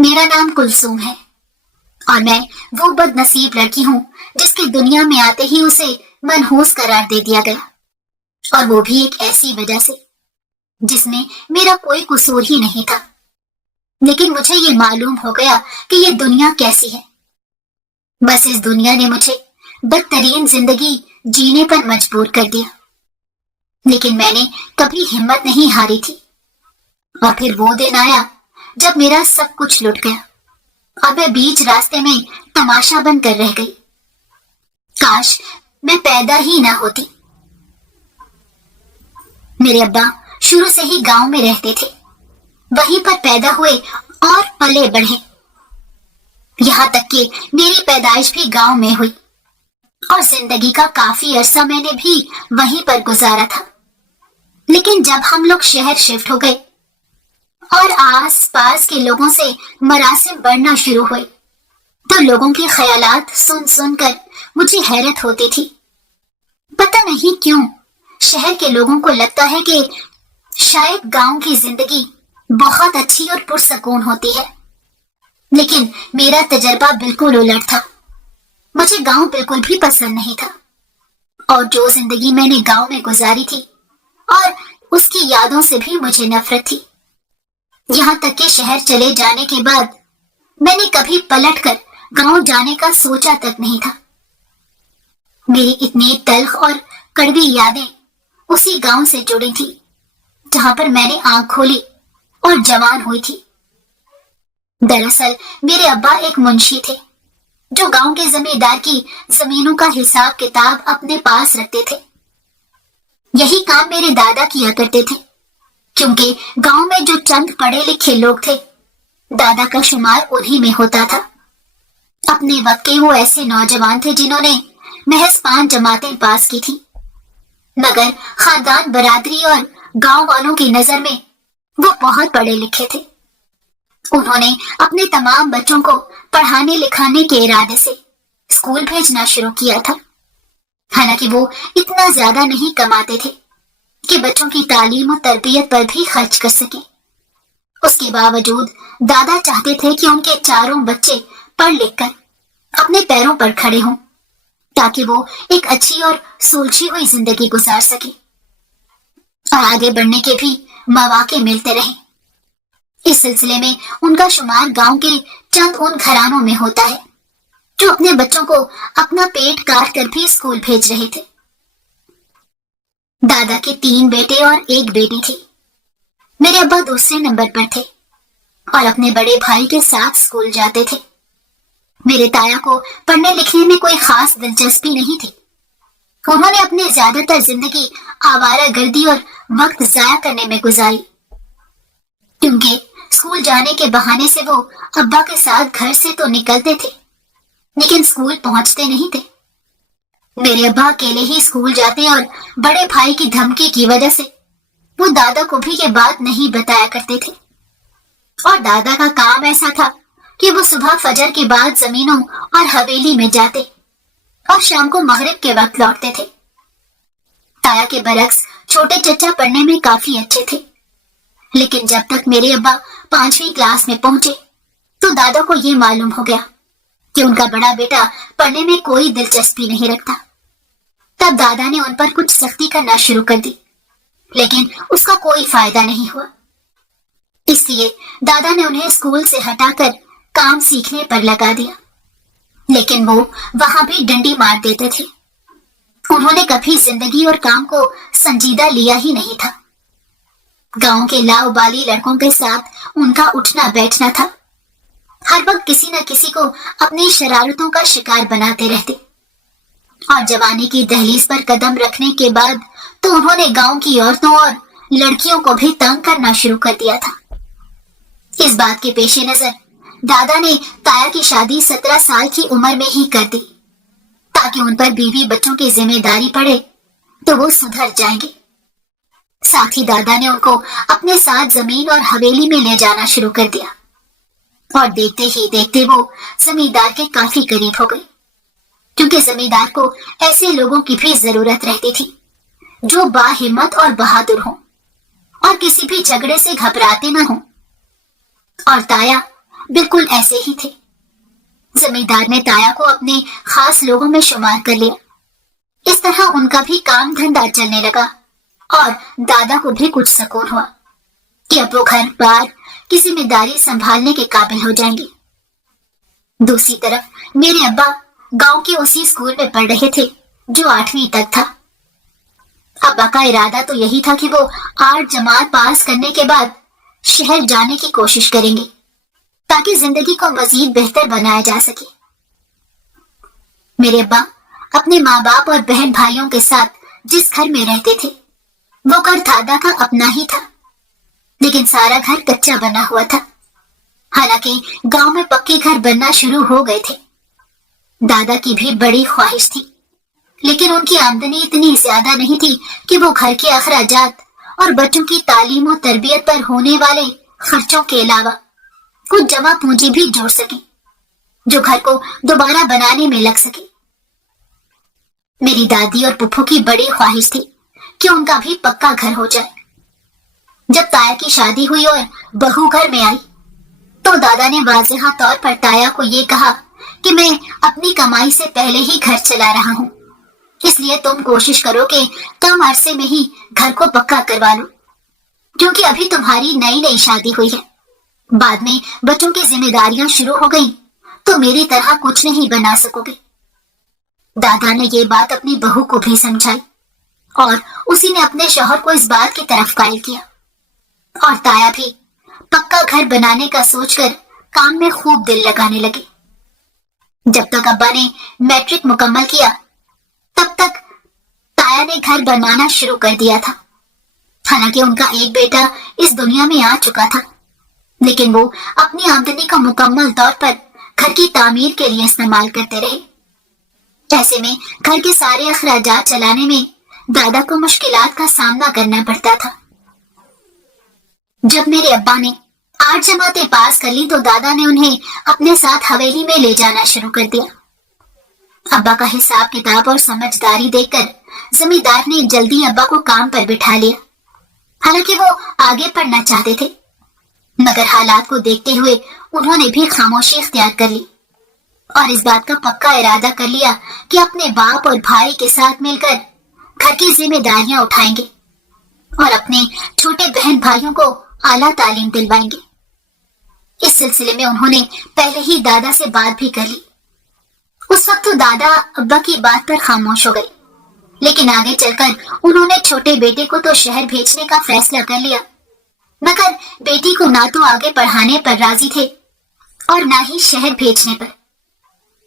میرا نام کلثوم ہے اور میں وہ بد نصیب لڑکی ہوں جس کی دنیا میں آتے ہی اسے منحوس قرار دے دیا گیا، اور وہ بھی ایک ایسی وجہ سے جس میں میرا کوئی قصور ہی نہیں تھا۔ لیکن مجھے یہ معلوم ہو گیا کہ یہ دنیا کیسی ہے۔ بس اس دنیا نے مجھے بدترین زندگی جینے پر مجبور کر دیا، لیکن میں نے کبھی ہمت نہیں ہاری تھی۔ اور پھر وہ دن آیا جب میرا سب کچھ لٹ گیا اور میں بیچ راستے میں تماشا بن کر رہ گئی۔ کاش میں پیدا ہی نہ ہوتی۔ میرے ابا شروع سے ہی گاؤں میں رہتے تھے، وہیں پر پیدا ہوئے اور پلے بڑھے، یہاں تک کہ میری پیدائش بھی گاؤں میں ہوئی اور زندگی کا کافی عرصہ میں نے بھی وہیں پر گزارا تھا۔ لیکن جب ہم لوگ شہر شفٹ ہو گئے اور آس پاس کے لوگوں سے مراسم بڑھنا شروع ہوئے تو لوگوں کے خیالات سن سن کر مجھے حیرت ہوتی تھی۔ پتہ نہیں کیوں شہر کے لوگوں کو لگتا ہے کہ شاید گاؤں کی زندگی بہت اچھی اور پرسکون ہوتی ہے، لیکن میرا تجربہ بالکل الٹ تھا۔ مجھے گاؤں بالکل بھی پسند نہیں تھا، اور جو زندگی میں نے گاؤں میں گزاری تھی اور اس کی یادوں سے بھی مجھے نفرت تھی۔ یہاں تک کہ شہر چلے جانے کے بعد میں نے کبھی پلٹ کر گاؤں جانے کا سوچا تک نہیں تھا۔ میری اتنی تلخ اور کڑوی یادیں اسی گاؤں سے جڑی تھی جہاں پر میں نے آنکھ کھولی اور جوان ہوئی تھی۔ دراصل میرے ابا ایک منشی تھے جو گاؤں کے زمیندار کی زمینوں کا حساب کتاب اپنے پاس رکھتے تھے۔ یہی کام میرے دادا کیا کرتے تھے، کیونکہ گاؤں میں جو چند پڑھے لکھے لوگ تھے دادا کا شمار انہی میں ہوتا تھا۔ اپنے وقت کے وہ ایسے نوجوان تھے جنہوں نے محض 5 جماعتیں پاس کی تھی، مگر خاندان، برادری اور گاؤں والوں کی نظر میں وہ بہت پڑھے لکھے تھے۔ انہوں نے اپنے تمام بچوں کو پڑھانے لکھانے کے ارادے سے اسکول بھیجنا شروع کیا تھا، حالانکہ وہ اتنا زیادہ نہیں کماتے تھے کہ بچوں کی تعلیم و تربیت پر بھی خرچ کر سکیں۔ اس کے باوجود دادا چاہتے تھے کہ ان کے چاروں بچے پڑھ لکھ کر اپنے پیروں پر کھڑے ہوں تاکہ وہ ایک اچھی اور سلجھی ہوئی زندگی گزار سکیں اور آگے بڑھنے کے بھی مواقع ملتے رہیں۔ اس سلسلے میں ان کا شمار گاؤں کے چند ان گھرانوں میں ہوتا ہے جو اپنے بچوں کو اپنا پیٹ کاٹ کر بھی اسکول بھیج رہے تھے۔ دادا کے 3 بیٹے اور 1 بیٹی تھی۔ میرے ابا دوسرے نمبر پر تھے اور اپنے بڑے بھائی کے ساتھ اسکول جاتے تھے۔ میرے تایا کو پڑھنے لکھنے میں کوئی خاص دلچسپی نہیں تھی۔ انہوں نے اپنی زیادہ تر زندگی آوارہ گردی اور وقت ضائع کرنے میں گزاری، کیونکہ اسکول جانے کے بہانے سے وہ ابا کے ساتھ گھر سے تو نکلتے تھے لیکن اسکول پہنچتے نہیں تھے۔ میرے ابا اکیلے ہی اسکول جاتے اور بڑے بھائی کی دھمکی کی وجہ سے وہ دادا کو بھی یہ بات نہیں بتایا کرتے تھے، اور دادا کا کام ایسا تھا کہ وہ صبح فجر کے بعد زمینوں اور حویلی میں جاتے اور شام کو مغرب کے وقت لوٹتے تھے۔ تایا کے برعکس چھوٹے چچا پڑھنے میں کافی اچھے تھے، لیکن جب تک میرے ابا 5ویں کلاس میں پہنچے تو دادا کو یہ معلوم ہو گیا کہ ان کا بڑا بیٹا پڑھنے میں کوئی دلچسپی نہیں رکھتا۔ تب دادا نے ان پر کچھ سختی کرنا شروع کر دی، لیکن اس کا کوئی فائدہ نہیں ہوا۔ اس لیے دادا نے انہیں اسکول سے ہٹا کر کام سیکھنے پر لگا دیا، لیکن وہ وہاں بھی ڈنڈی مار دیتے تھے۔ انہوں نے کبھی زندگی اور کام کو سنجیدہ لیا ہی نہیں تھا۔ گاؤں کے لاؤبالی لڑکوں کے ساتھ ان کا اٹھنا بیٹھنا تھا، ہر وقت کسی نہ کسی کو اپنی شرارتوں کا شکار بناتے رہتے، اور جوانی کی دہلیز پر قدم رکھنے کے بعد تو انہوں نے گاؤں کی عورتوں اور لڑکیوں کو بھی تنگ کرنا شروع کر دیا تھا۔ اس بات کے پیش نظر دادا نے تایا کی شادی 17 سال کی عمر میں ہی کر دی تاکہ ان پر بیوی بچوں کی ذمہ داری پڑے تو وہ سدھر جائیں گے۔ ساتھ ہی دادا نے ان کو اپنے ساتھ زمین اور حویلی میں لے جانا شروع کر دیا، اور دیکھتے ہی دیکھتے وہ زمیندار کے کافی قریب ہو گئے، کیونکہ زمیندار کو ایسے لوگوں کی بھی ضرورت رہتی تھی جو باہمت اور بہادر ہوں اور کسی بھی جھگڑے سے گھبراتے نہ ہوں۔ اور تایا बिल्कुल ऐसे ही थे। जमींदार ने ताया को अपने खास लोगों में शुमार कर लिया। इस तरह उनका भी काम धंधा चलने लगा और दादा को भी कुछ सुकून हुआ कि अब वो घर बार की जिम्मेदारी संभालने के काबिल हो जाएंगे। दूसरी तरफ मेरे अब्बा गांव के उसी स्कूल में पढ़ रहे थे जो 8वीं तक था। अब्बा का इरादा तो यही था कि वो 8 जमात पास करने के बाद शहर जाने की कोशिश करेंगे ताकि जिंदगी को मजीद बेहतर बनाया जा सके। मेरे अब्बा अपने माँ बाप और बहन भाइयों के साथ जिस घर में रहते थे वो घर दादा का अपना ही था, लेकिन सारा घर कच्चा बना हुआ था। हालांकि गांव में पक्के घर बनना शुरू हो गए थे। दादा की भी बड़ी ख्वाहिश थी, लेकिन उनकी आमदनी इतनी ज्यादा नहीं थी कि वो घर के अखराजात और बच्चों की तालीम और तरबियत पर होने वाले खर्चों के अलावा कुछ जमा पूंजी भी जोड़ सके जो घर को दोबारा बनाने में लग सके। मेरी दादी और पुप्पो की बड़ी ख्वाहिश थी कि उनका भी पक्का घर हो जाए। जब ताया की शादी हुई और बहू घर में आई तो दादा ने वाज़ेहा तौर पर ताया को ये कहा कि मैं अपनी कमाई से पहले ही घर चला रहा हूँ, इसलिए तुम कोशिश करो कि कम अरसे में ही घर को पक्का करवा लो, क्योंकि अभी तुम्हारी नई नई शादी हुई है। बाद में बच्चों की जिम्मेदारियां शुरू हो गई तो मेरी तरह कुछ नहीं बना सकोगे। दादा ने ये बात अपनी बहू को भी समझाई और उसी ने अपने शौहर को इस बात की तरफ कायल किया और ताया भी पक्का घर बनाने का सोचकर काम में खूब दिल लगाने लगे। जब तक अब्बा ने मैट्रिक मुकम्मल किया तब तक ताया ने घर बनाना शुरू कर दिया था। हालांकि उनका एक बेटा इस दुनिया में आ चुका था, लेकिन वो अपनी आमदनी का मुकम्मल तौर पर घर की तामीर के लिए इस्तेमाल करते रहे। ऐसे में घर के सारे अखराजात चलाने में दादा को मुश्किलात का सामना करना पड़ता था। जब मेरे अब्बा ने 8 जमातें पास कर ली तो दादा ने उन्हें अपने साथ हवेली में ले जाना शुरू कर दिया। अब्बा का हिसाब किताब और समझदारी देखकर जमींदार ने जल्दी अब्बा को काम पर बिठा लिया। हालांकि वो आगे पढ़ना चाहते थे, मगर हालात को देखते हुए उन्होंने भी खामोशी इख्तियार कर ली और इस बात का पक्का इरादा कर लिया कि अपने बाप और भाई के साथ मिलकर घर की जिम्मेदारियां उठाएंगे और अपने छोटे बहन भाइयों को आला तालीम दिलवाएंगे। इस सिलसिले में उन्होंने पहले ही दादा से बात भी कर ली। उस वक्त तो दादा अब्बा की बात पर खामोश हो गए, लेकिन आगे चलकर उन्होंने छोटे बेटे को तो शहर भेजने का फैसला कर लिया, मगर बेटी को ना तो आगे पढ़ाने पर राजी थे और ना ही शहर भेजने पर।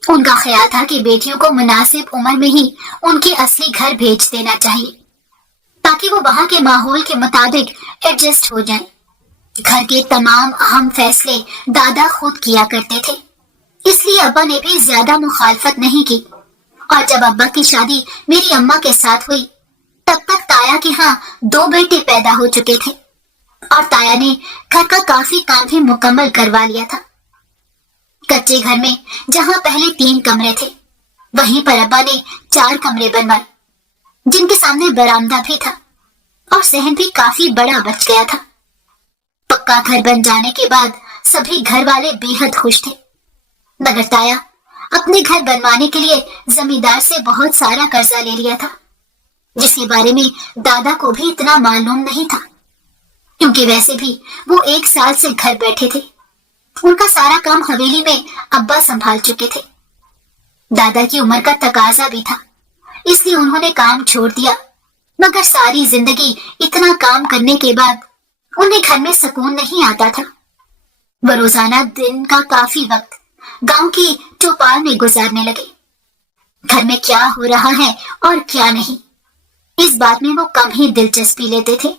उनका ख्याल था कि बेटियों को मुनासिब उम्र में ही उनके असली घर भेज देना चाहिए ताकि वो वहां के माहौल के मुताबिक एडजस्ट हो जाएं। घर के तमाम अहम फैसले दादा खुद किया करते थे, इसलिए अब्बा ने भी ज्यादा मुखालफत नहीं की और जब अब्बा की शादी मेरी अम्मा के साथ हुई तब तक ताया के यहाँ 2 बेटे पैदा हो चुके थे और ताया ने घर का काफी काम भी मुकम्मल करवा लिया था। कच्चे घर में जहाँ पहले 3 कमरे थे वहीं पर अब्बा ने 4 कमरे बनवाए, जिनके सामने बरामदा भी था और सहन भी काफी बड़ा बच गया था। पक्का घर बन जाने के बाद सभी घर वाले बेहद खुश थे, मगर ताया अपने घर बनवाने के लिए जमींदार से बहुत सारा कर्जा ले लिया था, जिसके बारे में दादा को भी इतना मालूम नहीं था, क्योंकि वैसे भी वो 1 साल से घर बैठे थे। उनका सारा काम हवेली में अब्बा संभाल चुके थे। दादा की उम्र का तकाजा भी था, इसलिए उन्होंने काम छोड़ दिया, मगर सारी जिंदगी इतना काम करने के बाद उन्हें घर में सुकून नहीं आता था। वो रोजाना दिन का काफी वक्त गांव की चौपाल में गुजारने लगे। घर में क्या हो रहा है और क्या नहीं, इस बात में वो कम ही दिलचस्पी लेते थे।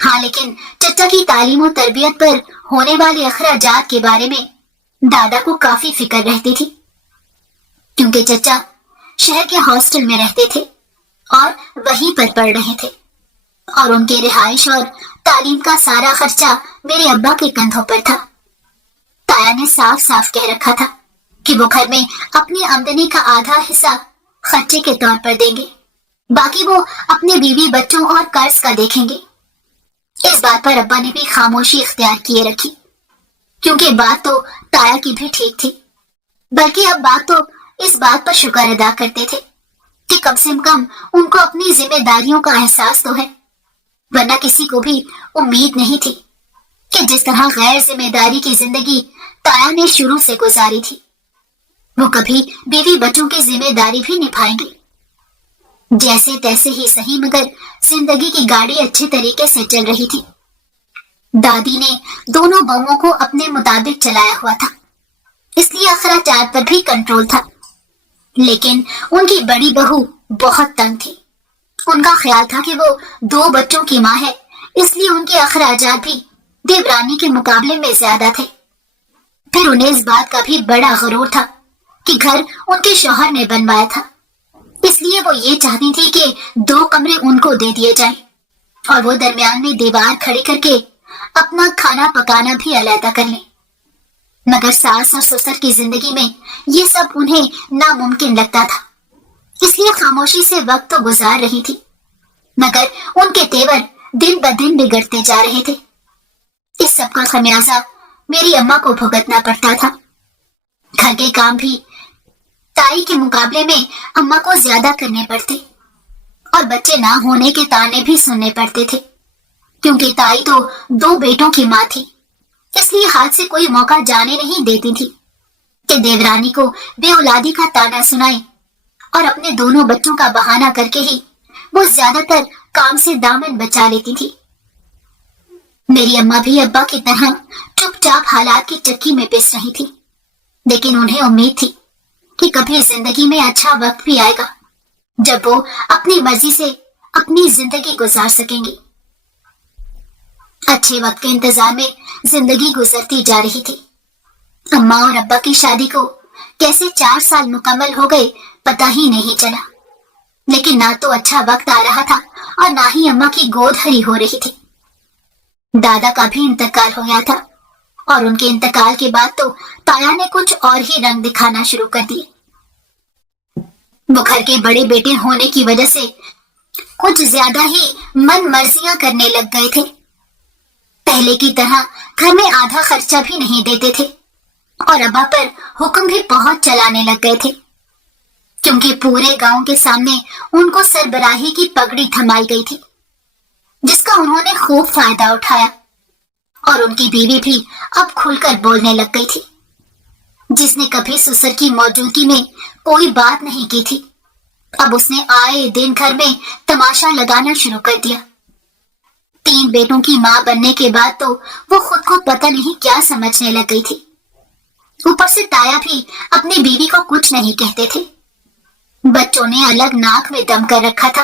हाँ, लेकिन चचा की तालीम और तरबियत पर होने वाले अखराजात के बारे में दादा को काफी फिक्र रहती थी, क्योंकि चचा शहर के हॉस्टल में रहते थे और वहीं पर पढ़ रहे थे और उनके रिहाइश और तालीम का सारा खर्चा मेरे अब्बा के कंधों पर था। ताया ने साफ साफ कह रखा था कि वो घर में अपनी आमदनी का आधा हिस्सा खर्चे के तौर पर देंगे, बाकी वो अपने बीवी बच्चों और कर्ज का देखेंगे। इस बात पर अब्बा ने भी खामोशी इख्तियार किए रखी। क्योंकि बात तो ताया की भी ठीक थी। बल्कि अब बात तो इस बात पर शुक्र अदा करते थे कि कम से कम उनको अपनी जिम्मेदारियों का एहसास तो है, वरना किसी को भी उम्मीद नहीं थी कि जिस तरह गैर जिम्मेदारी की जिंदगी ताया ने शुरू से गुजारी थी, वो कभी बीवी बच्चों की जिम्मेदारी भी निभाएंगे। जैसे तैसे ही सही, मगर जिंदगी की गाड़ी अच्छे तरीके से चल रही थी। दादी ने दोनों बहुओं को अपने मुताबिक चलाया हुआ था, इसलिए अखराजात पर भी कंट्रोल था। लेकिन उनकी बड़ी बहू बहुत तंग थी। उनका ख्याल था कि वो 2 बच्चों की माँ है, इसलिए उनके अखराजात भी देवरानी के मुकाबले में ज्यादा थे। फिर उन्हें इस बात का भी बड़ा गरूर था कि घर उनके शौहर ने बनवाया था, इसलिए वो ये चाहती थी कि 2 कमरे उनको दे दिए जाएं और वो दरमियान में दीवार खड़ी करके अपना खाना पकाना भी अलहदा कर लें। मगर सास और ससुर की जिंदगी में ये सब उन्हें नामुमकिन लगता था, इसलिए खामोशी से वक्त तो गुजार रही थी, मगर उनके तेवर दिन ब दिन बिगड़ते जा रहे थे। इस सब का खमियाजा मेरी अम्मा को भुगतना पड़ता था। घर के काम भी ताई के मुकाबले में अम्मा को ज्यादा करने पड़ते और बच्चे ना होने के ताने भी सुनने पड़ते थे, क्योंकि ताई तो 2 बेटों की माँ थी, इसलिए हाथ से कोई मौका जाने नहीं देती थी कि देवरानी को बेऔलादी का ताना सुनाए और अपने दोनों बच्चों का बहाना करके ही वो ज्यादातर काम से दामन बचा लेती थी। मेरी अम्मा भी अब्बा की तरह चुपचाप हालात की चक्की में पिस रही थी, लेकिन उन्हें उम्मीद थी कि कभी जिंदगी में अच्छा वक्त भी आएगा जब वो अपनी मर्जी से अपनी जिंदगी गुजार सकेंगी। अच्छे वक्त के इंतजार में जिंदगी गुजरती जा रही थी। अम्मा और अब्बा की शादी को कैसे 4 साल मुकम्मल हो गए पता ही नहीं चला, लेकिन ना तो अच्छा वक्त आ रहा था और ना ही अम्मा की गोद हरी हो रही थी। दादा का भी इंतकाल हो गया था और उनके इंतकाल के बाद तो ताया ने कुछ और ही रंग दिखाना शुरू कर दिए। वो घर के बड़े बेटे होने की वजह से कुछ ज्यादा ही मन मर्जियां करने लग गए थे। पहले की तरह घर में आधा खर्चा भी नहीं देते थे और अब्बा पर हुक्म भी बहुत चलाने लग गए थे, क्योंकि पूरे गांव के सामने उनको सरबराही की पगड़ी थमाई गई थी, जिसका उन्होंने खूब फायदा उठाया। और उनकी बीवी भी अब खुलकर बोलने लग गई थी। जिसने कभी ससुर की मौजूदगी में कोई बात नहीं की थी, अब उसने आए दिन घर में तमाशा लगाना शुरू कर दिया। 3 बेटों की माँ बनने के बाद तो वो खुद को पता नहीं क्या समझने लग गई थी। ऊपर से ताया भी अपनी बीवी को कुछ नहीं कहते थे। बच्चों ने अलग नाक में दम कर रखा था,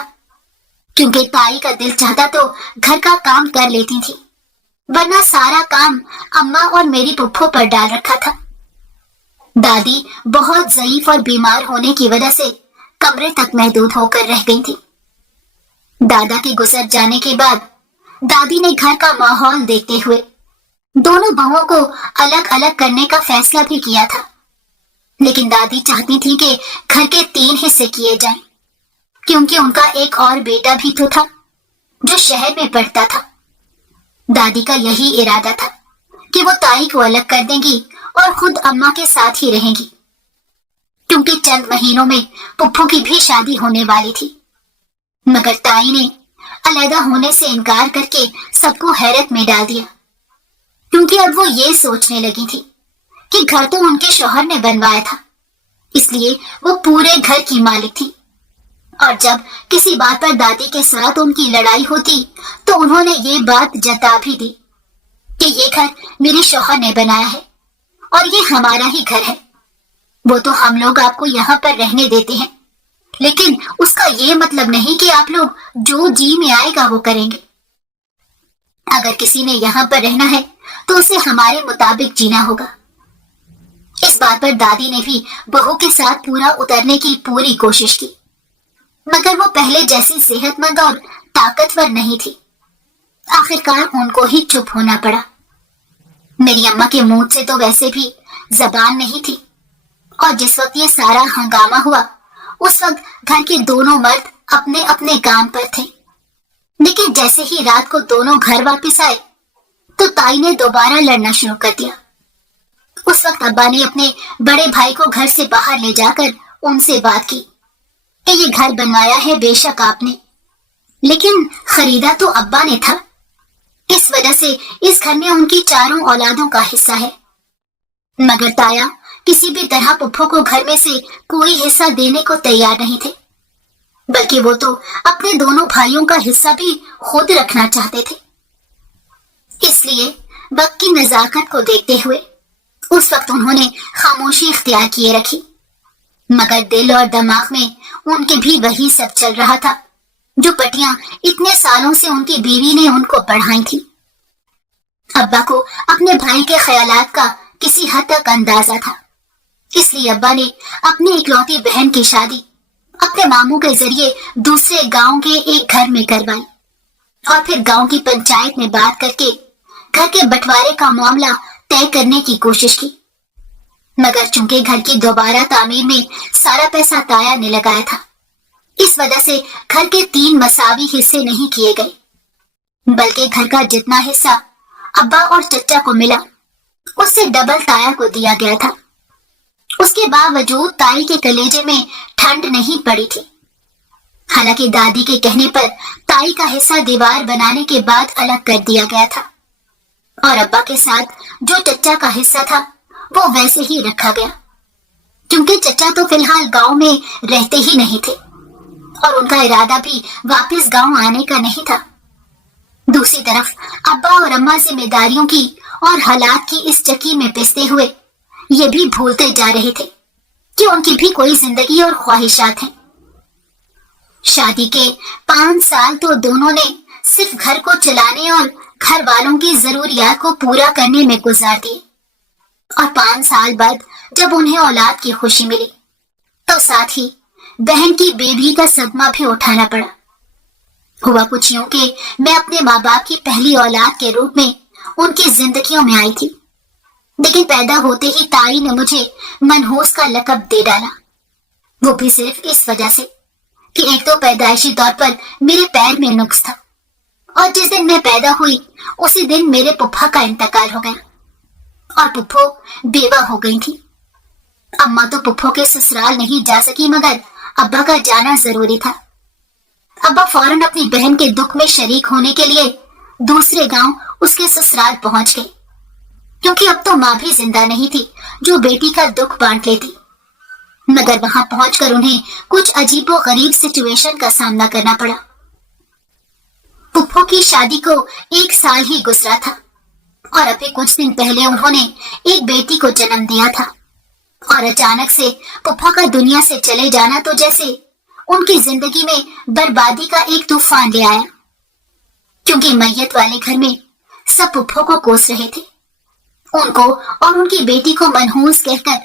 क्योंकि ताई का दिल चाहता तो घर का काम कर लेती थी, वरना सारा काम अम्मा और मेरी पुप्पो पर डाल रखा था। दादी बहुत ज़ईफ और बीमार होने की वजह से कमरे तक महदूद होकर रह गई थी। दादा के गुजर जाने के बाद दादी ने घर का माहौल देखते हुए दोनों बहुओं को अलग अलग करने का फैसला भी किया था, लेकिन दादी चाहती थी कि घर के 3 हिस्से किए जाएं, क्योंकि उनका एक और बेटा भी तो था जो शहर में पढ़ता था। दादी का यही इरादा था कि वो ताई को अलग कर देंगी और खुद अम्मा के साथ ही रहेंगी, क्योंकि चंद महीनों में पुप्पो की भी शादी होने वाली थी। मगर ताई ने अलहदा होने से इनकार करके सबको हैरत में डाल दिया, क्योंकि अब वो ये सोचने लगी थी कि घर तो उनके शौहर ने बनवाया था, इसलिए वो पूरे घर की मालिक थी। और जब किसी बात पर दादी के साथ उनकी लड़ाई होती तो उन्होंने ये बात जता भी दी कि ये घर मेरे शौहर ने बनाया है और ये हमारा ही घर है। वो तो हम लोग आपको यहाँ पर रहने देते हैं, लेकिन उसका ये मतलब नहीं कि आप लोग जो जी में आएगा वो करेंगे। अगर किसी ने यहाँ पर रहना है तो उसे हमारे मुताबिक जीना होगा। इस बात पर दादी ने भी बहू के साथ पूरा उतरने की पूरी कोशिश की, मगर वो पहले जैसी सेहतमंद और ताकतवर नहीं थी। आखिरकार उनको ही चुप होना पड़ा। मेरी अम्मा के मुंह से तो वैसे भी जबान नहीं थी, और जिस वक्त ये सारा हंगामा हुआ उस वक्त घर के दोनों मर्द अपने अपने काम पर थे। लेकिन जैसे ही रात को दोनों घर वापस आए तो ताई ने दोबारा लड़ना शुरू कर दिया उस वक्त अब्बा ने अपने बड़े भाई को घर से बाहर ले जाकर उनसे बात की कि ये घर बनवाया है बेशक आपने, लेकिन खरीदा तो अब्बा ने था। इस वजह से इस घर में उनकी चारों औलादों का हिस्सा है। मगर ताया किसी भी तरह पुप्पो को घर में से कोई हिस्सा देने को तैयार नहीं थे, बल्कि वो तो अपने दोनों भाइयों का हिस्सा भी खुद रखना चाहते थे। इसलिए वक्त की नजाकत को देखते हुए उस वक्त उन्होंने खामोशी इख्तियार किए रखी, मगर दिल और दिमाग में उनके भी वही सब चल रहा था जो पटियां इतने सालों से उनकी बीवी ने उनको पढ़ाई थी। अब्बा को अपने भाई के ख्यालात का किसी हद तक अंदाजा था, इसलिए अब्बा ने अपनी इकलौती बहन की शादी अपने मामू के जरिए दूसरे गांव के एक घर में करवाई और फिर गांव की पंचायत में बात करके घर के बंटवारे का मामला तय करने की कोशिश की। मगर चूंकि घर की दोबारा तामीर में सारा पैसा ताया ने लगाया था, इस वजह से घर के 3 मसावी हिस्से नहीं किए गए, बल्कि घर का जितना हिस्सा अब्बा और चचा को मिला उससे डबल ताया को दिया गया था। उसके बावजूद ताई के कलेजे में ठंड नहीं पड़ी थी। हालांकि दादी के कहने पर ताई का हिस्सा दीवार बनाने के बाद अलग कर दिया गया था और अब्बा के साथ जो चचा का हिस्सा था वो वैसे ही रखा गया, क्योंकि चचा तो फिलहाल गांव में रहते ही नहीं थे और उनका इरादा भी वापस गांव आने का नहीं था। दूसरी तरफ अब्बा और अम्मा जिम्मेदारियों की और हालात की इस चक्की में पिसते हुए ये भी भूलते जा रहे थे कि उनकी भी कोई जिंदगी और ख्वाहिशात हैं। शादी के 5 साल तो दोनों ने सिर्फ घर को चलाने और घर वालों की जरूरियात को पूरा करने में गुजार दिए और 5 साल बाद जब उन्हें औलाद की खुशी मिली तो साथ ही बहन की बेबी का सदमा भी उठाना पड़ा। हुआ कुछ यूं कि मैं अपने माँ बाप की पहली औलाद के रूप में उनकी जिंदगियों में आई थी, लेकिन पैदा होते ही ताई ने मुझे मनहूस का लकब दे डाला, वो भी सिर्फ इस वजह से कि एक तो पैदाइशी तौर पर मेरे पैर में नुक्स था और जिस दिन मैं पैदा हुई उसी दिन मेरे पुप्पा का इंतकाल हो गया और पुप्पो बेवा हो गई थी। अम्मा तो पुप्पो के ससुराल नहीं जा सकी, मगर अब्बा का जाना जरूरी था। अब्बा फौरन अपनी बहन के दुख में शरीक होने के लिए दूसरे गांव उसके ससुराल पहुंच गए, क्योंकि अब तो माँ भी जिंदा नहीं थी जो बेटी का दुख बांट लेती। मगर वहां पहुंचकर उन्हें कुछ अजीबो गरीब सिचुएशन का सामना करना पड़ा। पुप्पो की शादी को 1 साल ही गुजरा था और अभी कुछ दिन पहले उन्होंने एक बेटी को जन्म दिया था और अचानक से पुप्पो का दुनिया से चले जाना तो जैसे उनकी जिंदगी में बर्बादी का एक तूफान ले आया, क्योंकि मैयत वाले घर में सब पुप्पो को कोस रहे थे। उनको और उनकी बेटी को मनहूस कहकर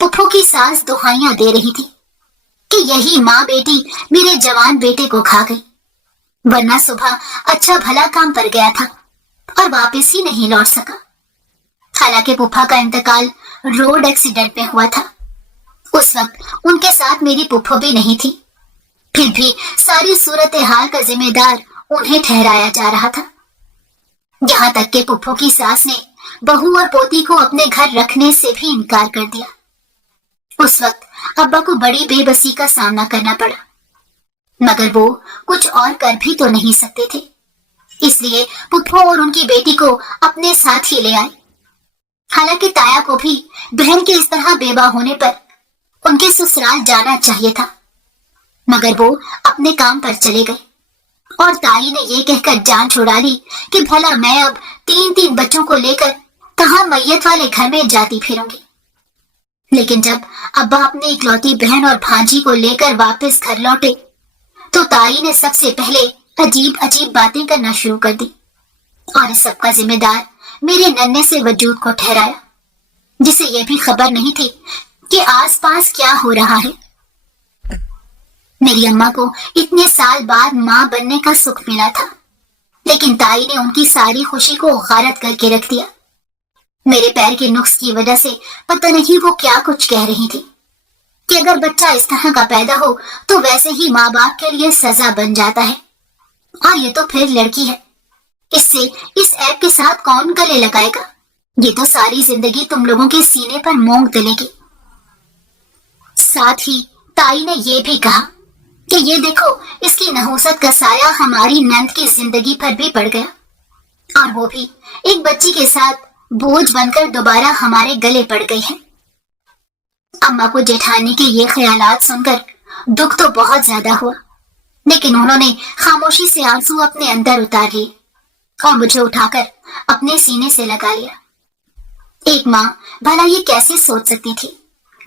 पुप्पो की सास दुहाइयां दे रही थी कि यही माँ बेटी मेरे जवान बेटे को खा गई, वरना सुबह अच्छा भला काम पर गया था और वापस ही नहीं लौट सका। हालांकि पुप्पा का इंतकाल रोड एक्सीडेंट में हुआ था। उस वक्त उनके साथ मेरी पुप्पो भी नहीं थी, फिर भी सारी सूरत हाल का जिम्मेदार उन्हें ठहराया जा रहा था। यहाँ तक कि पुप्पो की सास ने बहू और पोती को अपने घर रखने से भी इनकार कर दिया। उस वक्त अब्बा को बड़ी बेबसी का सामना करना पड़ा, मगर वो कुछ और कर भी तो नहीं सकते थे, इसलिए पुप्पो और उनकी बेटी को अपने साथ ही ले आए। हालांकि ताया को भी बहन के इस तरह बेवा होने पर उनके ससुराल जाना चाहिए था, मगर वो अपने काम पर चले गए और ताई ने ये कहकर जान छुड़ा ली कि भला मैं अब 3-3 बच्चों को लेकर कहां मैयत वाले घर में जाती फिरूंगी। लेकिन जब अब्बा अपनी इकलौती बहन और भांजी को लेकर वापस घर लौटे तो ताई ने सबसे पहले अजीब अजीब बातें करना शुरू कर दी और इस सब का जिम्मेदार मेरे नन्हे से वजूद को ठहराया, जिसे यह भी खबर नहीं थी कि आसपास क्या हो रहा है। मेरी अम्मा को इतने साल बाद माँ बनने का सुख मिला था, लेकिन ताई ने उनकी सारी खुशी को गारत करके रख दिया। मेरे पैर के नुक्स की वजह से पता नहीं वो क्या कुछ कह रही थी कि अगर बच्चा इस तरह का पैदा हो तो वैसे ही माँ बाप के लिए सजा बन जाता है, और ये तो फिर लड़की है, इससे इस ऐप के साथ कौन गले लगाएगा। ये तो सारी जिंदगी तुम लोगों के सीने पर मोंग दलेगी। साथ ही ताई ने ये भी कहा कि ये देखो, इसकी नहुसत का साया हमारी नंद की जिंदगी पर भी पड़ गया, और वो भी एक बच्ची के साथ बोझ बनकर दोबारा हमारे गले पड़ गई है। अम्मा को जेठानी के ये ख्यालात सुनकर दुख तो बहुत ज्यादा हुआ, लेकिन उन्होंने खामोशी से आंसू अपने अंदर उतार लिए और मुझे उठाकर अपने सीने से लगा लिया। एक माँ भला ये कैसे सोच सकती थी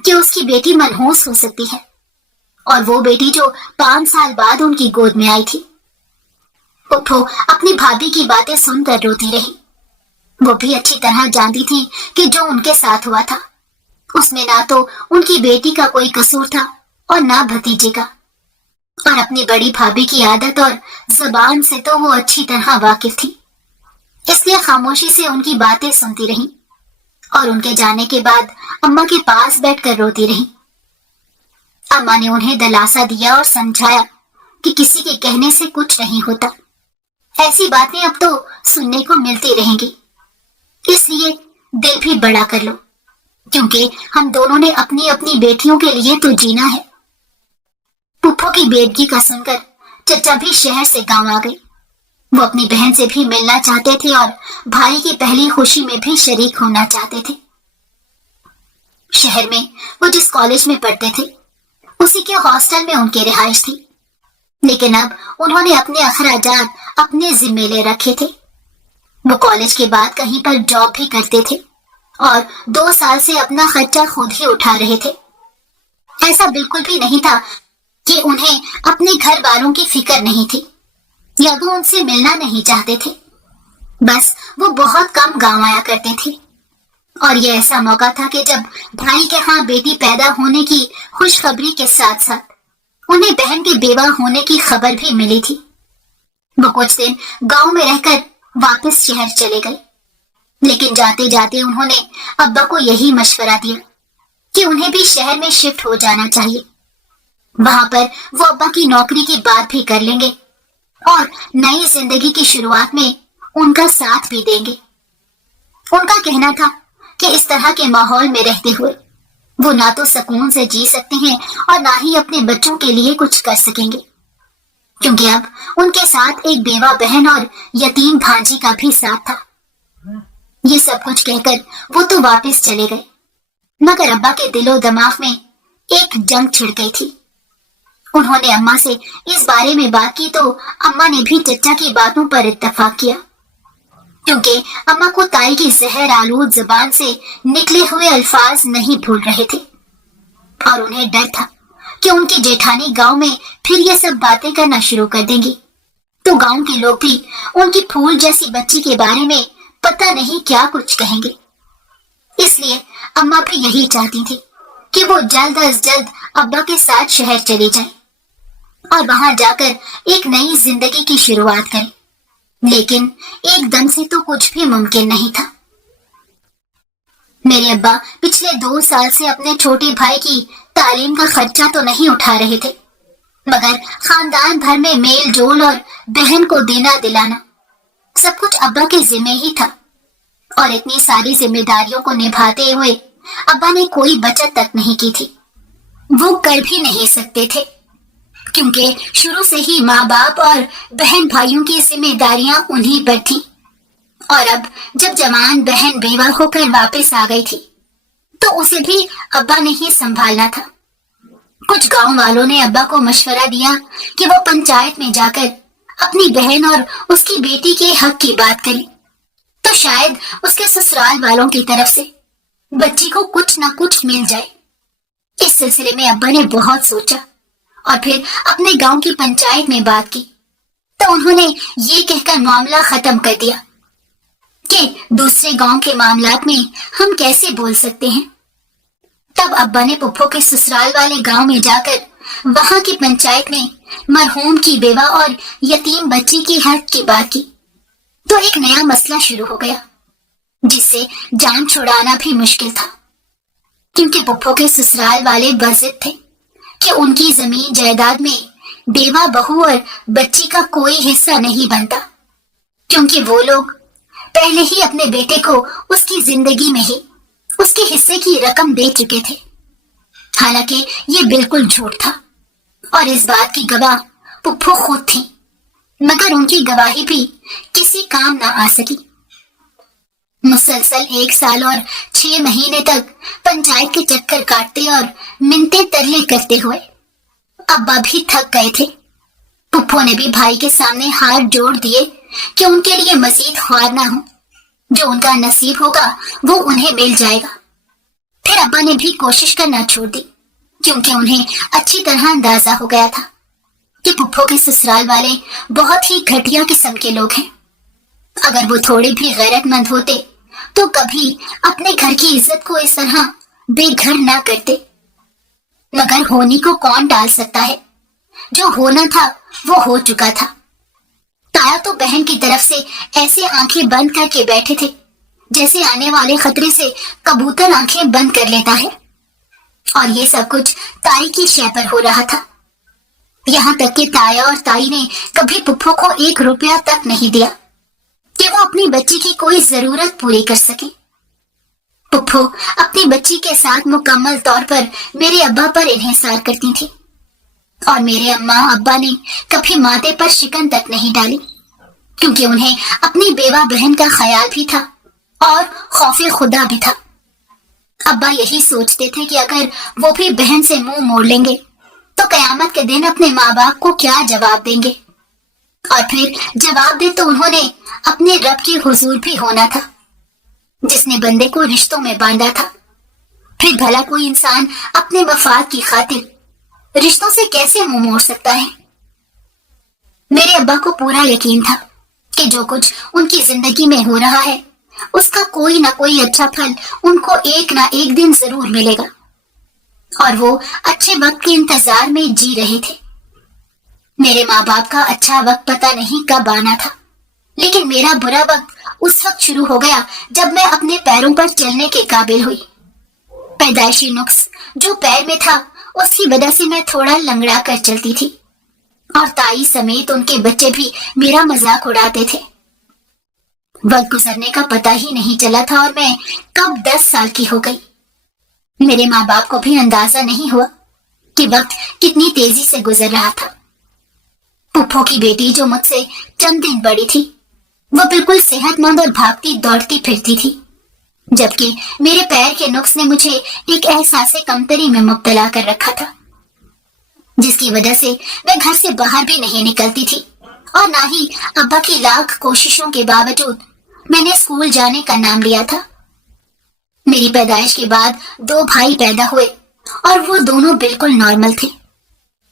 कि उसकी बेटी मनहूस हो सकती है, और वो बेटी जो 5 साल बाद उनकी गोद में आई थी। पुप्पो अपनी भाभी की बातें सुनकर रोती रही। वो भी अच्छी तरह जानती थी कि जो उनके साथ हुआ था उसमें ना तो उनकी बेटी का कोई कसूर था और ना भतीजे का, और अपनी बड़ी भाभी की आदत और जबान से तो वो अच्छी तरह वाकिफ थी। इसलिए खामोशी से उनकी बातें सुनती रही और उनके जाने के बाद अम्मा के पास बैठकर रोती रही। अम्मा ने उन्हें दिलासा दिया और समझाया कि किसी के कहने से कुछ नहीं होता, ऐसी बातें अब तो सुनने को मिलती रहेंगी, इसलिए दिल भी बड़ा कर लो, क्योंकि हम दोनों ने अपनी अपनी बेटियों के लिए तो जीना है। पुप्पो की बेदगी का सुनकर चचा भी शहर से गांव आ गए। वो अपनी बहन से भी मिलना चाहते थे और भाई की पहली खुशी में भी शरीक होना चाहते थे। शहर में वो जिस कॉलेज में पढ़ते थे उसी के हॉस्टल में उनकी रिहाइश थी, लेकिन अब उन्होंने अपने अखराजात अपने जिम्मे ले रखे थे। वो कॉलेज के बाद कहीं पर जॉब भी करते थे और 2 साल से अपना खर्चा खुद ही उठा रहे थे। ऐसा बिल्कुल भी नहीं था कि उन्हें अपने घर वालों की फिक्र नहीं थी या वो उनसे मिलना नहीं चाहते थे। बस वो बहुत कम गांव आया करते थे, और ये ऐसा मौका था कि जब भाई के यहाँ बेटी पैदा होने की खुशखबरी के साथ साथ उन्हें बहन के बेवा होने की खबर भी मिली थी। वो कुछ दिन गांव में रहकर वापस शहर चले गए, लेकिन जाते जाते उन्होंने अब्बा को यही मशवरा दिया कि उन्हें भी शहर में शिफ्ट हो जाना चाहिए। वहां पर वो अब्बा की नौकरी की बात भी कर लेंगे और नई जिंदगी की शुरुआत में उनका साथ भी देंगे। उनका कहना था कि इस तरह के माहौल में रहते हुए वो ना तो सुकून से जी सकते हैं और ना ही अपने बच्चों के लिए कुछ कर सकेंगे, क्योंकि अब उनके साथ एक बेवा बहन और यतीम भांजी का भी साथ था। ये सब कुछ कहकर वो तो वापस चले गए, मगर अब्बा के दिलो दिमाग में एक जंग छिड़ गई थी। उन्होंने अम्मा से इस बारे में बात की तो अम्मा ने भी चचा की बातों पर इत्तेफाक किया, क्योंकि अम्मा को ताई की जहर आलूद जुबान से निकले हुए अल्फाज नहीं भूल रहे थे, और उन्हें डर था कि उनकी जेठानी गांव में फिर ये सब बातें करना शुरू कर देंगी, तो गांव के लोग भी उनकी फूल जैसी बच्ची के बारे में पता नहीं क्या कुछ कहेंगे। इसलिए अम्मा भी यही चाहती थी कि वो जल्द अज जल्द अब्बा के साथ शहर चले जाएं और वहां जाकर एक नई जिंदगी की शुरुआत करें, लेकिन एकदम से तो कुछ भी मुमकिन नहीं था। मेरे अब्बा पिछले 2 साल से अपने छोटे भाई की तालीम का खर्चा तो नहीं उठा रहे थे, मगर खानदान भर में मेल जोल और बहन को देना दिलाना सब कुछ अब्बा के जिम्मे ही था, और इतनी सारी जिम्मेदारियों को निभाते हुए अब्बा ने कोई बचत तक नहीं की थी। वो कर भी नहीं सकते थे, क्योंकि शुरू से ही माँ बाप और बहन भाइयों की जिम्मेदारियां उन्हीं पर थी, और अब जब जवान बहन बेवा होकर वापस आ गई थी तो उसे भी अब्बा ने ही संभालना था। कुछ गांव वालों ने अब्बा को मशवरा दिया कि वो पंचायत में जाकर अपनी बहन और उसकी बेटी के हक की बात करें, तो शायद उसके ससुराल वालों की तरफ से बच्ची को कुछ ना कुछ मिल जाए। इस सिलसिले में अब्बा ने बहुत सोचा और फिर अपने गांव की पंचायत में बात की, तो उन्होंने ये कहकर मामला खत्म कर दिया कि दूसरे गांव के मामलात में हम कैसे बोल सकते हैं। तब अब्बा ने पुप्पो के ससुराल वाले गांव में जाकर वहां की पंचायत में मरहूम की बेवा और यतीम बच्ची की हक की बात की, तो एक नया मसला शुरू हो गया, जिससे जान छुड़ाना भी मुश्किल था, क्योंकि पुप्पो के ससुराल वाले बज़िद थे कि उनकी जमीन जायदाद में बेवा बहू और बच्ची का कोई हिस्सा नहीं बनता, क्योंकि वो लोग पहले ही अपने बेटे को उसकी जिंदगी में ही उसके हिस्से की रकम दे चुके थे। हालांकि ये बिल्कुल झूठ था और इस बात की गवाह पुप्पो खुद थी, मगर उनकी गवाही भी किसी काम न आ सकी। मुसलसल 1 साल और 6 महीने तक पंचायत के चक्कर काटते और मिन्नतें तरले करते हुए अब्बा भी थक गए थे। पुप्पो ने भी भाई के सामने हाथ जोड़ दिए कि उनके लिए मजीद ख्वार ना हो, जो उनका नसीब होगा वो उन्हें मिल जाएगा। फिर अब्बा ने भी कोशिश करना छोड़ दी, क्योंकि उन्हें अच्छी तरह अंदाजा हो गया था कि पुप्पो के ससुराल वाले बहुत ही घटिया किस्म के लोग हैं। अगर वो थोड़े भी गैरतमंद होते तो कभी अपने घर की इज्जत को इस तरह बेघर ना करते। मगर होने को कौन टाल सकता है, जो होना था वो हो चुका था। ताया तो बहन की तरफ से ऐसे आंखें बंद करके बैठे थे जैसे आने वाले खतरे से कबूतर आंखें बंद कर लेता है, और ये सब कुछ ताई की शय पर हो रहा था। यहाँ तक कि ताया और ताई ने कभी पुप्पो को 1 रुपया तक नहीं दिया कि वो अपनी बच्ची की कोई जरूरत पूरी कर सके। पुप्पो अपनी बच्ची के साथ मुकम्मल तौर पर मेरे अब्बा पर इन्हिसार करती थी, और मेरे अम्मा अब्बा ने कभी माथे पर शिकन तक नहीं डाली, क्योंकि उन्हें अपनी बेवा बहन का ख्याल भी था और खौफे खुदा भी था। अब्बा यही सोचते थे कि अगर वो भी बहन से मुंह मोड़ लेंगे तो कयामत के दिन अपने माँ बाप को क्या जवाब देंगे, और फिर जवाब दे तो उन्होंने अपने रब के हुजूर भी होना था, जिसने बंदे को रिश्तों में बांधा था। फिर भला कोई इंसान अपने मफाद की खातिर रिश्तों से कैसे मुंह मोड़ सकता है। मेरे अब्बा को पूरा यकीन था कि जो कुछ उनकी जिंदगी में हो रहा है उसका कोई ना कोई अच्छा फल उनको एक ना एक दिन जरूर मिलेगा, और वो अच्छे वक्त के इंतजार में जी रहे थे। मेरे माँ बाप का अच्छा वक्त पता नहीं कब आना था, लेकिन मेरा बुरा वक्त उस वक्त शुरू हो गया जब मैं अपने पैरों पर चलने के काबिल हुई। पैदाइशी नुक्स जो पैर में था उसकी वजह से मैं थोड़ा लंगड़ा कर चलती थी, और ताई समेत उनके बच्चे भी मेरा मजाक उड़ाते थे। वक्त गुजरने का पता ही नहीं चला था और मैं कब 10 साल की हो गई। मेरे माँ बाप को भी अंदाजा नहीं हुआ कि वक्त कितनी तेजी से गुजर रहा था। पुप्पो की बेटी जो मुझसे चंद दिन बड़ी थी, वो बिल्कुल सेहतमंद और भागती दौड़ती फिरती थी, जबकि मेरे पैर के नुक्स ने मुझे एक एहसासे कमतरी में मुब्तला कर रखा था, जिसकी वजह से मैं घर से बाहर भी नहीं निकलती थी, और ना ही अब्बा की लाख कोशिशों के बावजूद मैंने स्कूल जाने का नाम लिया था। मेरी पैदाइश के बाद 2 भाई पैदा हुए और वो दोनों बिल्कुल नॉर्मल थे।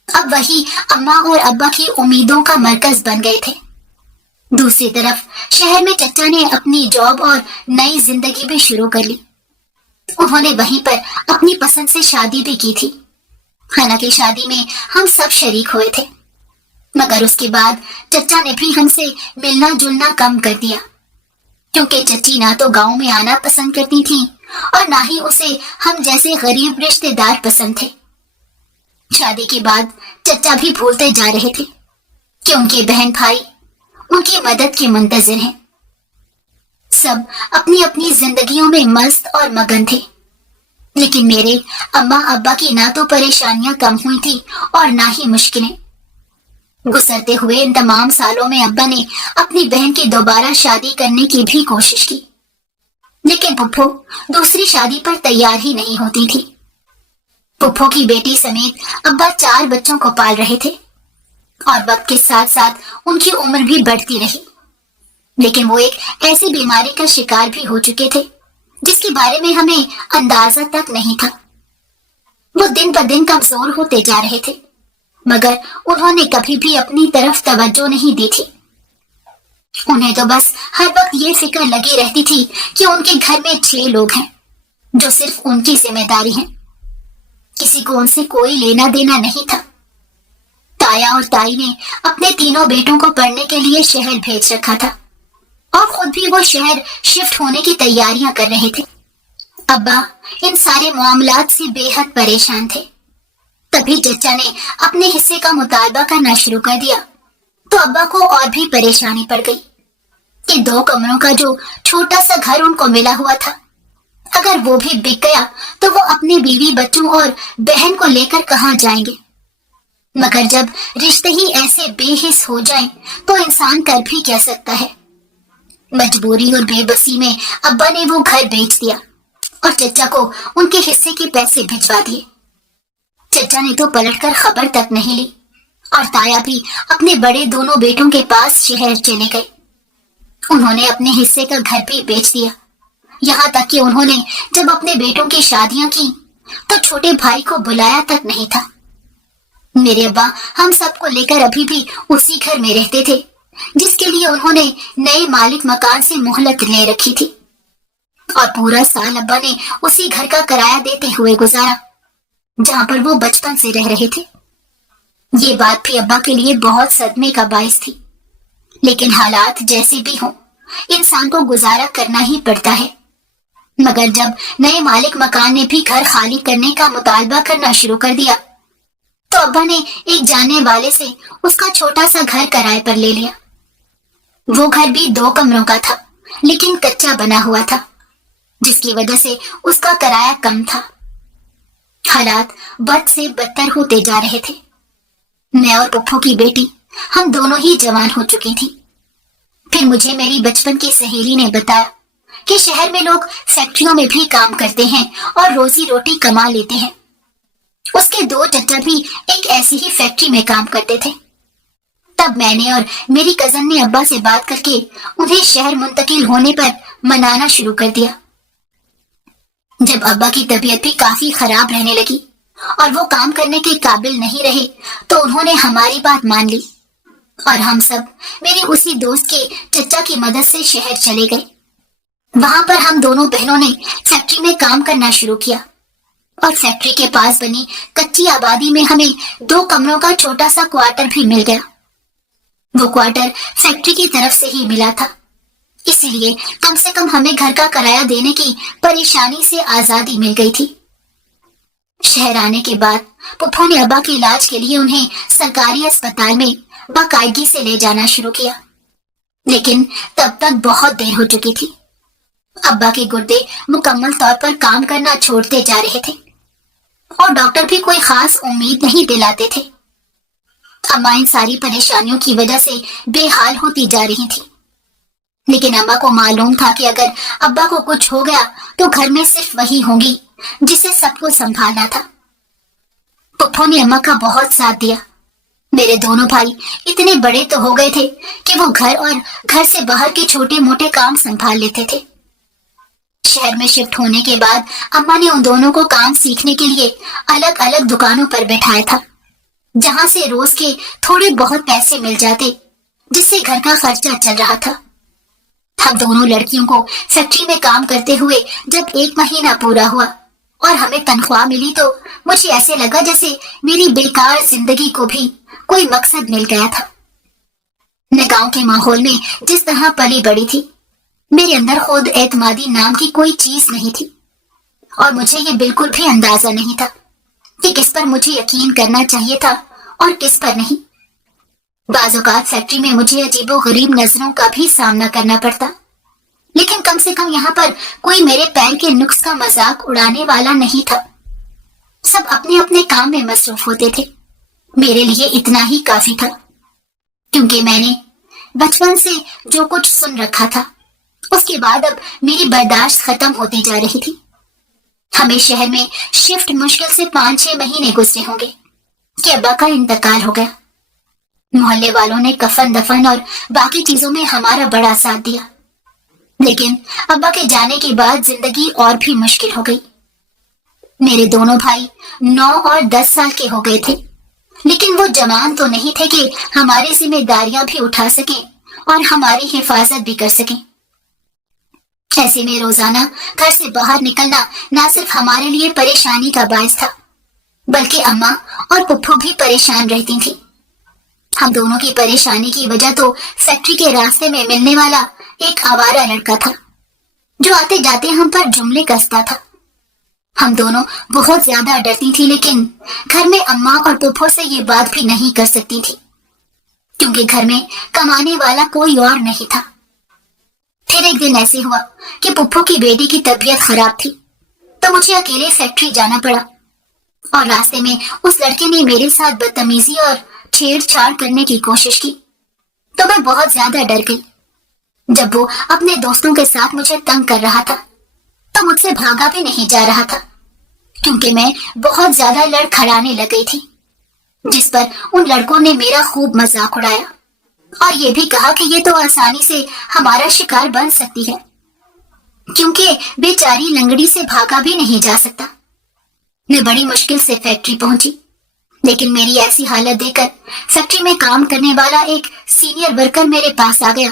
अब वही अम्मा और अब्बा की उम्मीदों का मरकज बन गए थे। दूसरी तरफ शहर में चचा ने अपनी जॉब और नई जिंदगी भी शुरू कर ली। उन्होंने वहीं पर अपनी पसंद से शादी भी की थी। हालांकि शादी में हम सब शरीक हुए थे, मगर उसके बाद चचा ने भी हमसे मिलना जुलना कम कर दिया, क्योंकि चची ना तो गांव में आना पसंद करती थी और ना ही उसे हम जैसे गरीब रिश्तेदार पसंद थे। शादी के बाद चचा भी भूलते जा रहे थे कि उनके बहन भाई उनकी मदद के मुंतजिर हैं। सब अपनी अपनी जिंदगियों में मस्त और मगन थे, लेकिन मेरे अम्मा अब्बा की ना तो परेशानियां कम हुई थी और ना ही मुश्किलें। गुजरते हुए इन तमाम सालों में अब्बा ने अपनी बहन की दोबारा शादी करने की भी कोशिश की, लेकिन पुप्पो दूसरी शादी पर तैयार ही नहीं होती थी। पुप्पो की बेटी समेत अब्बा 4 बच्चों को पाल रहे थे, और वक्त के साथ साथ उनकी उम्र भी बढ़ती रही, लेकिन वो एक ऐसी बीमारी का शिकार भी हो चुके थे जिसके बारे में हमें अंदाजा तक नहीं था। वो दिन ब दिन कमजोर होते जा रहे थे, मगर उन्होंने कभी भी अपनी तरफ तवज्जो नहीं दी थी। उन्हें तो बस हर वक्त ये फिक्र लगी रहती थी कि उनके घर में 6 लोग हैं जो सिर्फ उनकी जिम्मेदारी है, किसी को उनसे कोई लेना देना नहीं था। ताया और ताई ने अपने तीनों बेटों को पढ़ने के लिए शहर भेज रखा था, और खुद भी वो शहर शिफ्ट होने की तैयारियां कर रहे थे। अब्बा इन सारे मामलात से बेहद परेशान थे। तभी चचा ने अपने हिस्से का मुतालबा करना शुरू कर दिया, तो अब्बा को और भी परेशानी पड़ गई। कि 2 कमरों का जो छोटा सा घर उनको मिला हुआ था, अगर वो भी बिक गया तो वो अपने बीवी बच्चों और बहन को लेकर कहाँ जाएंगे। मगर जब रिश्ते ही ऐसे बेहिस हो जाएं, तो इंसान कर भी क्या सकता है। मजबूरी और बेबसी में अब्बा ने वो घर बेच दिया और चचा को उनके हिस्से के पैसे भिजवा दिए। चचा ने तो पलटकर खबर तक नहीं ली और ताया भी अपने बड़े दोनों बेटों के पास शहर चले गए। उन्होंने अपने हिस्से का घर भी बेच दिया। यहाँ तक कि उन्होंने जब अपने बेटों की शादियां की तो छोटे भाई को बुलाया तक नहीं था। मेरे अब्बा हम सबको लेकर अभी भी उसी घर में रहते थे, जिसके लिए उन्होंने नए मालिक मकान से मोहलत ले रखी थी, और पूरा साल अब्बा ने उसी घर का किराया देते हुए गुजारा जहां पर वो बचपन से रह रहे थे। ये बात भी अब्बा के लिए बहुत सदमे का बाइस थी, लेकिन हालात जैसे भी हों, इंसान को गुजारा करना ही पड़ता है। मगर जब नए मालिक मकान ने भी घर खाली करने का मुतालबा करना शुरू कर दिया, तो अब्बा ने एक जानने वाले से उसका छोटा सा घर किराए पर ले लिया। वो घर भी 2 कमरों का था, लेकिन कच्चा बना हुआ था, जिसकी वजह से उसका किराया कम था। हालात बद से बदतर होते जा रहे थे। मैं और पुप्पू की बेटी, हम दोनों ही जवान हो चुकी थी। फिर मुझे मेरी बचपन की सहेली ने बताया कि शहर में लोग फैक्ट्रियों में भी काम करते हैं और रोजी रोटी कमा लेते हैं। उसके 2 चचा भी एक ऐसी ही फैक्ट्री में काम करते थे। तब मैंने और मेरी कजन ने अब्बा से बात करके उन्हें शहर मुंतकिल होने पर मनाना शुरू कर दिया। जब अब्बा की तबीयत भी काफी खराब रहने लगी और वो काम करने के काबिल नहीं रहे, तो उन्होंने हमारी बात मान ली और हम सब मेरी उसी दोस्त के चचा की मदद से शहर चले गए। वहां पर हम दोनों बहनों ने फैक्ट्री में काम करना शुरू किया और फैक्ट्री के पास बनी कच्ची आबादी में हमें 2 कमरों का छोटा सा क्वार्टर भी मिल गया। वो क्वार्टर फैक्ट्री की तरफ से ही मिला था, इसलिए कम से कम हमें घर का किराया देने की परेशानी से आजादी मिल गई थी। शहर आने के बाद पुप्पो ने अब्बा के इलाज के लिए उन्हें सरकारी अस्पताल में बाकायदगी से ले जाना शुरू किया, लेकिन तब तक बहुत देर हो चुकी थी। अब्बा के गुर्दे मुकम्मल तौर पर काम करना छोड़ते जा रहे थे और डॉक्टर भी कोई खास उम्मीद नहीं दिलाते थे। अम्मा इन सारी परेशानियों की वजह से बेहाल होती जा रही थी, लेकिन अम्मा को मालूम था कि अगर अब्बा को कुछ हो गया तो घर में सिर्फ वही होंगी जिसे सबको संभालना था। पुप्पो ने अम्मा का बहुत साथ दिया। मेरे दोनों भाई इतने बड़े तो हो गए थे कि वो घर और घर से बाहर के छोटे मोटे काम संभाल लेते थे। शहर में शिफ्ट होने के बाद अम्मा ने उन दोनों को काम सीखने के लिए अलग अलग दुकानों पर बैठाया था, जहां से रोज के थोड़े बहुत पैसे मिल जाते, जिससे घर का खर्चा चल रहा था। हम दोनों लड़कियों को फैक्ट्री में काम करते हुए जब 1 महीना पूरा हुआ और हमें तनख्वाह मिली, तो मुझे ऐसे लगा जैसे मेरी बेकार जिंदगी को भी कोई मकसद मिल गया था। मैं गांव के माहौल में जिस तरह पली बड़ी थी, मेरे अंदर खुद एतमादी नाम की कोई चीज नहीं थी और मुझे ये बिल्कुल भी अंदाजा नहीं था कि किस पर मुझे यकीन करना चाहिए था और किस पर नहीं। बाज़ औक़ात फैक्ट्री में मुझे अजीबो गरीब नजरों का भी सामना करना पड़ता, लेकिन कम से कम यहाँ पर कोई मेरे पैर के नुक्स का मजाक उड़ाने वाला नहीं था। सब अपने अपने काम में मसरूफ होते थे। मेरे लिए इतना ही काफी था, क्योंकि मैंने बचपन से जो कुछ सुन रखा था, उसके बाद अब मेरी बर्दाश्त खत्म होती जा रही थी। हमें शहर में शिफ्ट मुश्किल से 5-6 महीने गुजरे होंगे कि अब्बा का इंतकाल हो गया। मोहल्ले वालों ने कफन दफन और बाकी चीजों में हमारा बड़ा साथ दिया, लेकिन अब्बा के जाने के बाद जिंदगी और भी मुश्किल हो गई। मेरे दोनों भाई 9 और 10 साल के हो गए थे, लेकिन वो जवान तो नहीं थे कि हमारी जिम्मेदारियां भी उठा सकें और हमारी हिफाजत भी कर सकें। ऐसे में रोजाना घर से बाहर निकलना न सिर्फ हमारे लिए परेशानी का बायस था, बल्कि अम्मा और पुप्पू भी परेशान रहती थी। हम दोनों की परेशानी की वजह तो फैक्ट्री के रास्ते में मिलने वाला एक आवारा लड़का था, जो आते जाते हम पर जुमले कसता था। हम दोनों बहुत ज्यादा डरती थी, लेकिन घर में अम्मा और पुप्पो से ये बात भी नहीं कर सकती थी, क्योंकि घर में कमाने वाला कोई और नहीं था। फिर एक दिन ऐसे हुआ कि पुप्पो की बेटी की तबीयत खराब थी, तो मुझे अकेले फैक्ट्री जाना पड़ा। और रास्ते में उस लड़के ने मेरे साथ बदतमीजी और छेड़छाड़ करने की कोशिश की, तो मैं बहुत ज्यादा डर गई। जब वो अपने दोस्तों के साथ मुझे तंग कर रहा था, तो मुझसे भागा भी नहीं जा रहा था, क्योंकि मैं बहुत ज्यादा लड़खड़ाने लग गई थी, जिस पर उन लड़कों ने मेरा खूब मजाक उड़ाया और ये भी कहा कि ये तो आसानी से हमारा शिकार बन सकती है, क्योंकि बेचारी लंगड़ी से भागा भी नहीं जा सकता। मैं बड़ी मुश्किल से फैक्ट्री पहुंची, लेकिन मेरी ऐसी हालत देखकर फैक्ट्री में काम करने वाला एक सीनियर वर्कर मेरे पास आ गया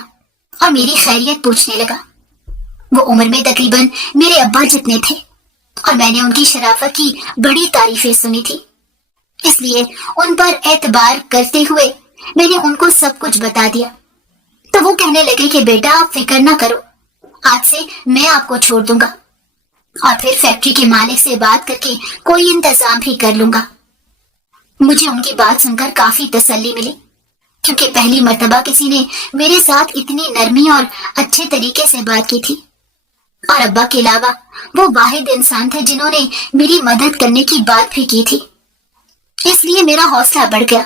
और मेरी खैरियत पूछने लगा। वो उम्र में तकरीबन मेरे अब्बा जितने थे और मैंने उनकी शराफत की बड़ी तारीफें सुनी थी, इसलिए उन पर एतबार करते हुए मैंने उनको सब कुछ बता दिया। तो वो कहने लगे कि बेटा आप फिक्र ना करो, आज से मैं आपको छोड़ दूंगा और फिर फैक्ट्री के मालिक से बात करके कोई इंतजाम भी कर लूंगा। मुझे उनकी बात सुनकर काफी तसल्ली मिली, क्योंकि पहली मर्तबा किसी ने मेरे साथ इतनी नरमी और अच्छे तरीके से बात की थी, और अब्बा के अलावा वो वाहिद इंसान थे जिन्होंने मेरी मदद करने की बात भी की थी। इसलिए मेरा हौसला बढ़ गया।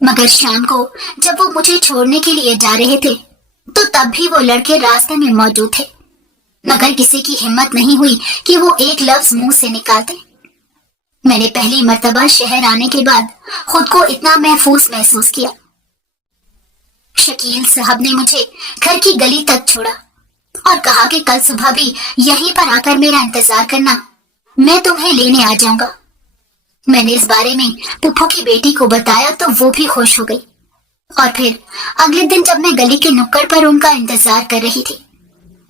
मगर शाम को जब वो मुझे छोड़ने के लिए जा रहे थे, तो तब भी वो लड़के रास्ते में मौजूद थे, मगर किसी की हिम्मत नहीं हुई कि वो एक लफ्ज मुंह से निकालते। मैंने पहली मर्तबा शहर आने के बाद खुद को इतना महफूज महसूस किया। शकील साहब ने मुझे घर की गली तक छोड़ा और कहा कि कल सुबह भी यहीं पर आकर मेरा इंतजार करना, मैं तुम्हें लेने आ जाऊंगा। मैंने इस बारे में पुप्पो की बेटी को बताया तो वो भी खुश हो गई, और फिर अगले दिन जब मैं गली के नुक्कड़ पर उनका इंतजार कर रही थी,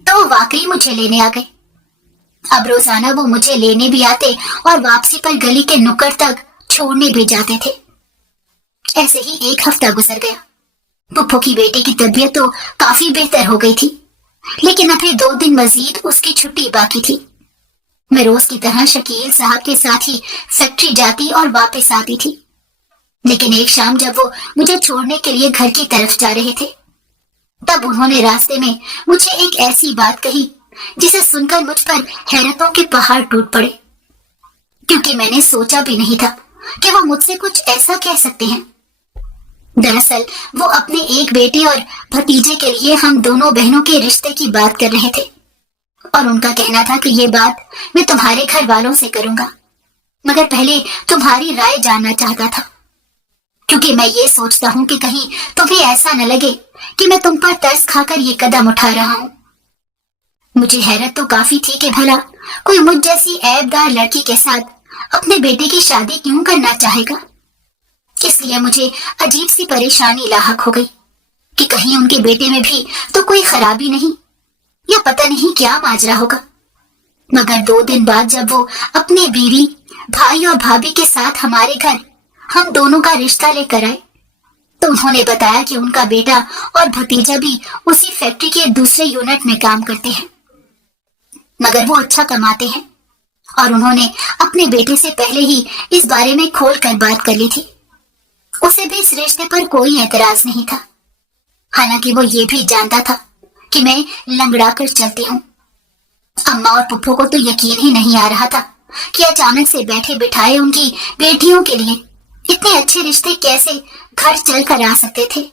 तो वो वाकई मुझे लेने आ गए। अब रोजाना वो मुझे लेने भी आते और वापसी पर गली के नुक्कड़ तक छोड़ने भी जाते थे। ऐसे ही एक हफ्ता गुजर गया। पुप्पो की बेटी की तबीयत तो काफी बेहतर हो गई थी, लेकिन अभी 2 दिन मजीद उसकी छुट्टी बाकी थी। मैं रोज की तरह शकील साहब के साथ ही फैक्ट्री जाती और वापस आती थी, लेकिन एक शाम जब वो मुझे छोड़ने के लिए घर की तरफ जा रहे थे, तब उन्होंने रास्ते में मुझे एक ऐसी बात कही जिसे सुनकर मुझ पर हैरतों के पहाड़ टूट पड़े, क्योंकि मैंने सोचा भी नहीं था कि वो मुझसे कुछ ऐसा कह सकते हैं। दरअसल वो अपने एक बेटे और भतीजे के लिए हम दोनों बहनों के रिश्ते की बात कर रहे थे, और उनका कहना था कि ये बात मैं तुम्हारे घर वालों से करूंगा, मगर पहले तुम्हारी राय जानना चाहता था, क्योंकि मैं ये सोचता हूँ कि कहीं तुम्हें ऐसा न लगे कि मैं तुम पर तरस खाकर ये कदम उठा रहा हूँ। मुझे हैरत तो काफी थी कि भला कोई मुझ जैसी ऐबदार लड़की के साथ अपने बेटे की शादी क्यों करना चाहेगा। इसलिए मुझे अजीब सी परेशानी लाहक हो गई कि कहीं उनके बेटे में भी तो कोई खराबी नहीं, या पता नहीं क्या माजरा होगा। मगर 2 दिन बाद जब वो अपने बीवी, भाई और भाभी के साथ हमारे घर हम दोनों का रिश्ता लेकर आए, तो उन्होंने बताया कि उनका बेटा और भतीजा भी उसी फैक्ट्री के दूसरे यूनिट में काम करते हैं, मगर वो अच्छा कमाते हैं, और उन्होंने अपने बेटे से पहले ही इस बारे में खोल कर बात कर ली थी। उसे भी इस रिश्ते पर कोई एतराज नहीं था, हालांकि वो ये भी जानता था कि मैं लंगड़ा कर चलती हूँ। अम्मा और पुप्पो को तो यकीन ही नहीं आ रहा था कि अचानक से बैठे बिठाए उनकी बेटियों के लिए इतने अच्छे रिश्ते कैसे घर चल कर आ सकते थे।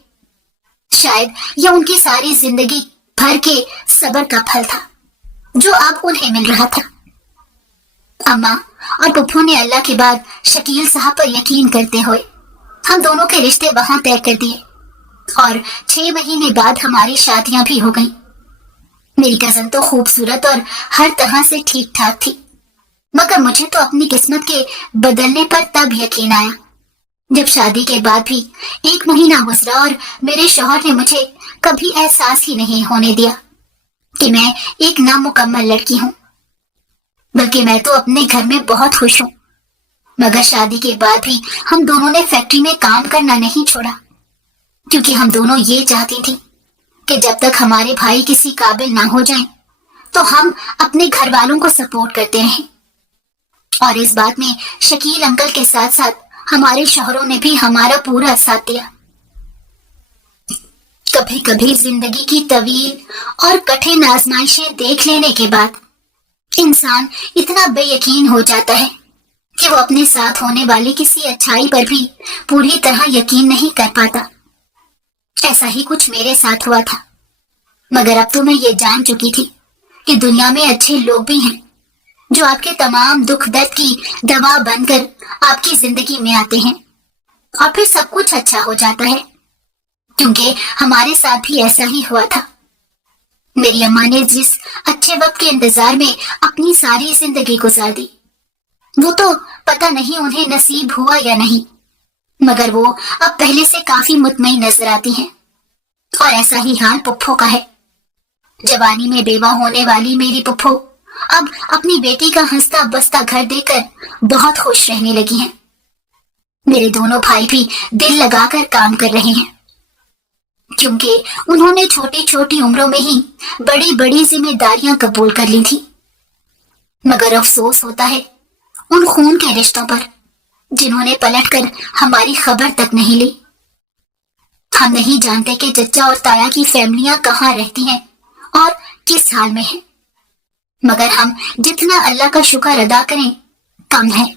शायद यह उनकी सारी जिंदगी भर के सब्र का फल था जो अब उन्हें मिल रहा था। अम्मा और पुप्पो ने अल्लाह के बाद शकील साहब पर यकीन करते हुए हम दोनों के रिश्ते वहां तय कर दिए, और 6 महीने बाद हमारी शादियां भी हो गईं। मेरी कजन तो खूबसूरत और हर तरह से ठीक ठाक थी, मगर मुझे तो अपनी किस्मत के बदलने पर तब यकीन आया जब शादी के बाद भी 1 महीना गुजरा और मेरे शौहर ने मुझे कभी एहसास ही नहीं होने दिया कि मैं एक नामुकम्मल लड़की हूँ, बल्कि मैं तो अपने घर में बहुत खुश हूँ। मगर शादी के बाद भी हम दोनों ने फैक्ट्री में काम करना नहीं छोड़ा, क्योंकि हम दोनों ये चाहती थी कि जब तक हमारे भाई किसी काबिल ना हो जाएं, तो हम अपने घर वालों को सपोर्ट करते रहें। और इस बात में शकील अंकल के साथ साथ हमारे शौहरों ने भी हमारा पूरा साथ दिया। कभी कभी जिंदगी की तवील और कठिन आजमाइशें देख लेने के बाद इंसान इतना बेयकीन हो जाता है कि वो अपने साथ होने वाली किसी अच्छाई पर भी पूरी तरह यकीन नहीं कर पाता। ऐसा ही कुछ मेरे साथ हुआ था, मगर अब तो मैं ये जान चुकी थी कि दुनिया में अच्छे लोग भी हैं जो आपके तमाम दुख दर्द की दवा बनकर आपकी जिंदगी में आते हैं और फिर सब कुछ अच्छा हो जाता है, क्योंकि हमारे साथ भी ऐसा ही हुआ था। मेरी अम्मा ने जिस अच्छे वक्त के इंतजार में अपनी सारी जिंदगी गुजार दी, वो तो पता नहीं उन्हें नसीब हुआ या नहीं, मगर वो अब पहले से काफी मुतमईन नजर आती हैं। और ऐसा ही हाल पुप्पो का है। जवानी में बेवा होने वाली मेरी पुप्पो अब अपनी बेटी का हंसता बसता घर देखकर बहुत खुश रहने लगी हैं। मेरे दोनों भाई भी दिल लगाकर काम कर रहे हैं, क्योंकि उन्होंने छोटी छोटी उम्रों में ही बड़ी बड़ी जिम्मेदारियां कबूल कर ली थी। मगर अफसोस होता है उन खून के रिश्तों पर जिन्होंने पलटकर हमारी खबर तक नहीं ली। हम नहीं जानते कि चचा और ताया की फैमिलियां कहाँ रहती हैं और किस हाल में हैं, मगर हम जितना अल्लाह का शुक्र अदा करें कम है।